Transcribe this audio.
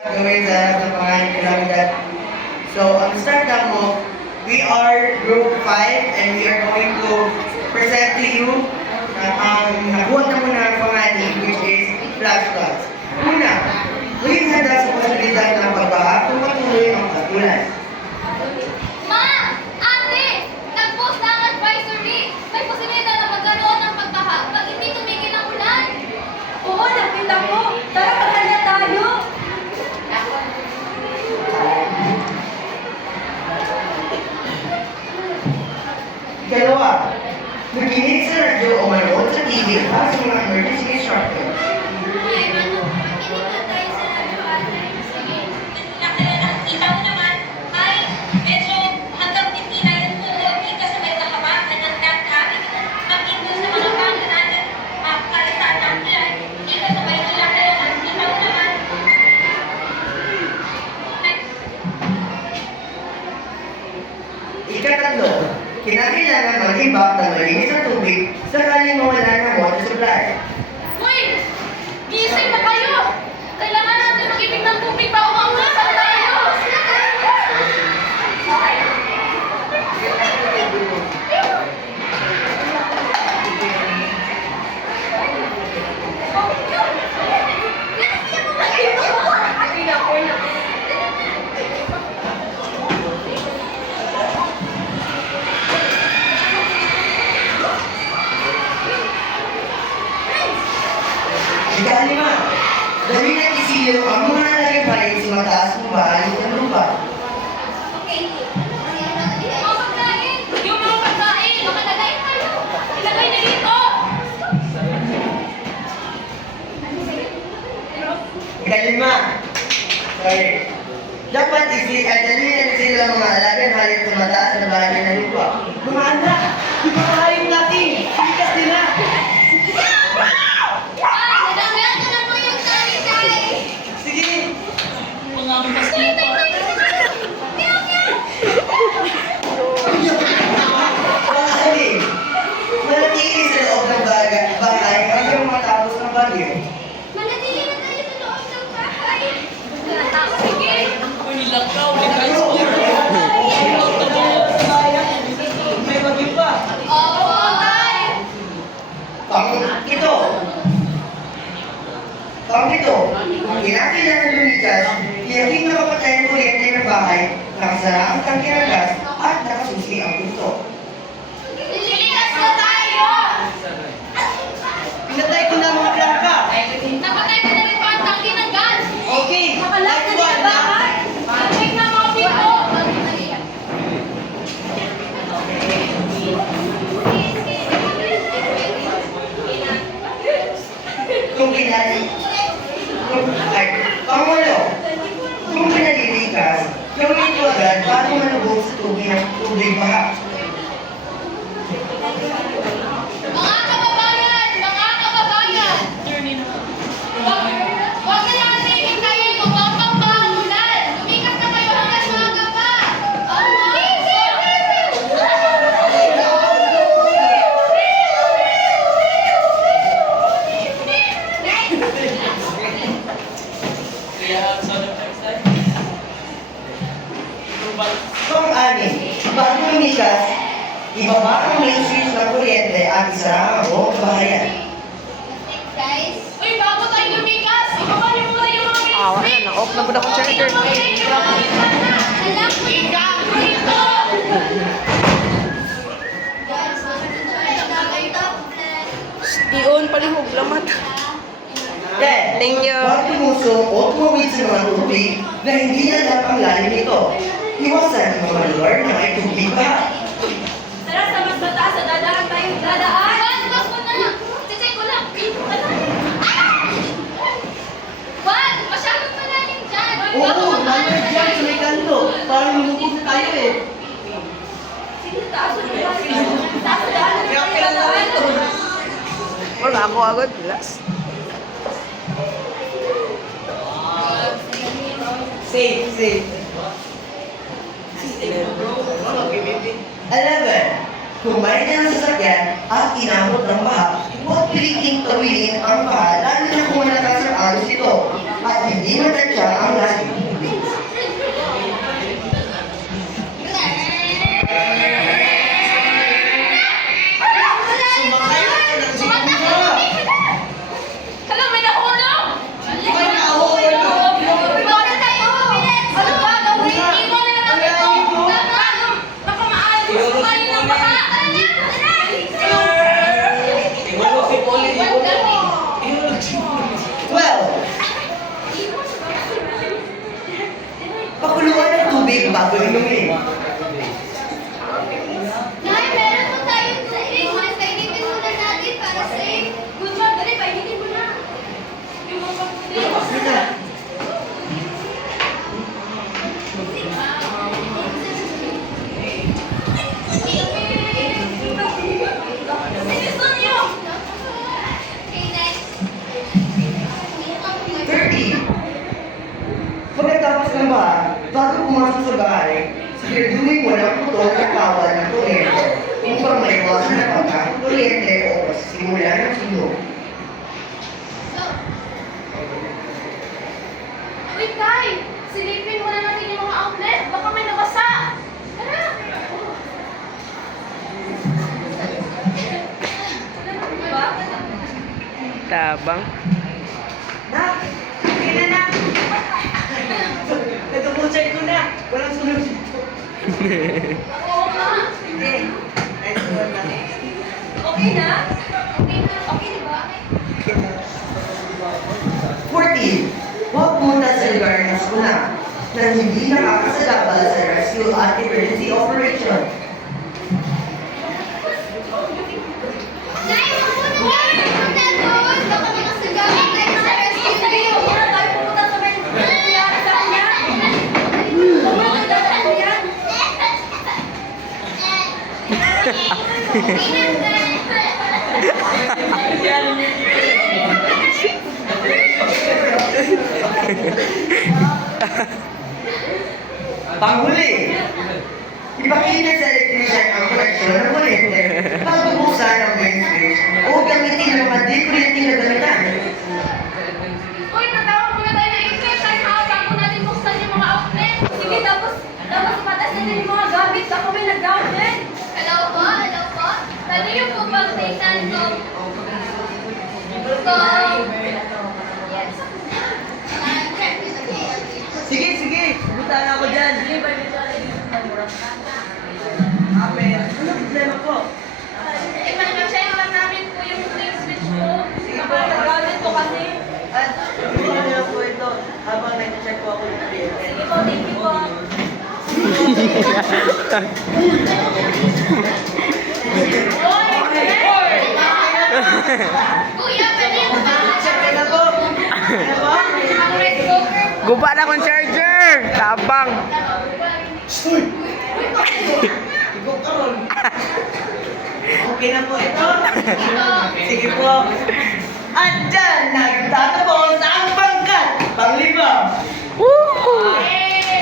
Gawin sa pangalan ko lang that. So, ang start na mo, we are group 5 and we are going to present to you ang nakuha na muna ang pangalan which is flashcards. Una, huwag handa sa posibilidad ng pagbaha kung patuloy ang patulan. Ma! Ate! Nag-post na ang advisory! May posibilidad na magkaroon ng pagbaha pag hindi tumigil ang ulan! Oo, nakita ko. Tara, maghanda tayo. Ikalawa, makinig sa radyo o manood sa TV para sa mga emergency instructions. Ay, ano? Makinig na tayo sa radyo, ate. Sige. Nakita mo naman, ay medyo hanggang hindi na yung tuloy kasabay kahabakan ng dagdag. Mag-indus sa mga bangka natin, kalitaan ng ilan, hindi kasabay nila kayo. Nakita mo naman. Ikatatlo, kinakailangan mag-ibak ng malinis na tubig sakaling mawala ng water supply. Uy! Gising na kayo! Kailangan natin mag-ibig ng tubig bago maunasan tayo! Ikalima, dali na isilyo ang mga nalagay sa mataas ng bahay ng lupa. Mga pagkain! Yung mga pagkain! Nakalagay tayo! Ilagay na dito! Ikalima, sorry. Dapat dali na isilyo ang mga alagay halit sa mataas ng bahay ng lupa. Mga anak, di ba kahayong natin? Ikas nila! Ah! Nadamyan ko na po yung talikay! Sige! Pakasali, manatili sa loob ng bahay hanggang matapos ng bagyo. Manatili na tayo sa loob ng bahay! Sige! May bagyo pa. Oo, tay! Pang-ito, kinakailangan lumikas, tiyaking nakapatay ang kuryente ng bahay, nakasara ang tangke ng gas, at nakasusi ang pinto. Lilikas na tayo! Pinatay ko na ang mga plaka. Napatay ko na rin pa ang tangki ng gas! Okay, Nakalat na one yung bahay. Check na mga pinto! Kung Pangulo, kung pinalilikas, gawin ito agad bago malubog sa tubig baha. Mga kababayan! Mga kababayan! Huwag na natin hintayin kung mapang ang ulan! Lumikas na kayo hanggang maaga pa! Pang-anim, bago lumikas, ibaba ang main switch ng kuryente at isara ang buong bahayan. Guys! Uy, bago tayo lumikas! Ibaba niyo muna yung mga main Ah, wala na. Off na po na akong charger. Alam ko yung dito! Iyon, palihog, lamat. Then, Thank you. huwag lumusong o tumawid sa mga tubig na hindi na dapat ang lalim nito. Iwasan ang mga lugar na may tubig baha. Tara, sa mas mataas, dadaan tayo. Dadaan. Wag mo na! Check ko lang! Wag! Masyadong malalim dyan! Oo, lalagyan dyan sa may kanto. Parang lumubog na tayo eh. Sige, taas na tayo. Taas na tayo. Wala ako agad. Last. Safe. 11. Kung may ng sasakyan at inabot ng baha, huwag piliting tawilin ang baha lalo na kung malakas ang alos ito at hindi matantya ang lahat bago inumin. Nay, meron po tayong tubig. Mas painitin muna natin para safe. Good job, dali, painitin mo na. Yung mga Sige. Gusto niyo? Okay, next. 30. Pagkatapos ng bahay, bago pumasok sa bahay, siguraduhin mo na putol at kawal ng kuryente upang may iwasan na pagka, kuryente o simula ng sunog. So, wait, Tay! Silipin muna natin yung mga outlet. Baka may nabasa. Tara! Diba? Tabang. Nak! Sige na, nak! Ito po, check ko na! Walang sunog dito. Oo nga. Hindi. Next one na. Okay na? Okay na. Okay, diba? 14. Huwag muna sa lugar ng skuna na hindi nakakasagabal sa rescue at emergency operation. Nay, huwag muna tayo pumunta doon. Baka may kasagamit tayo sa rescue. Huwag muna tayo pumunta sa rescue. Nangyari sa kanya. Huwag muna tayo sa kanya. Panghuli! Ipakita sa electrician ang koneksyon ng kuryente bago buksan ang main switch o gamitin ang mga di-kuryente na gamitan. Uy, natawag muna tayo ng electrician ha, bago natin buksan yung mga outlet. Sige, tapos ipatas natin yung mga gamit, baka may nag-down din. Hello po, hello po. Pwede niyo po pag-takean ko. Yes. Sige, sige! Butaan ako dyan! Amen. Ano problema po? I-check lang namin po yung main switch ko. Baka nag-gamit po kasi. At hindi na po ito habang nag-check po ako ng kuryente. Sige po, thank you po. Kuya, pwede yung Check na po! Ano po? ang red cooker. Guba na akong charger. Tabang. Uy! Ikaw karon. Okay na po ito? Sige po. At dyan,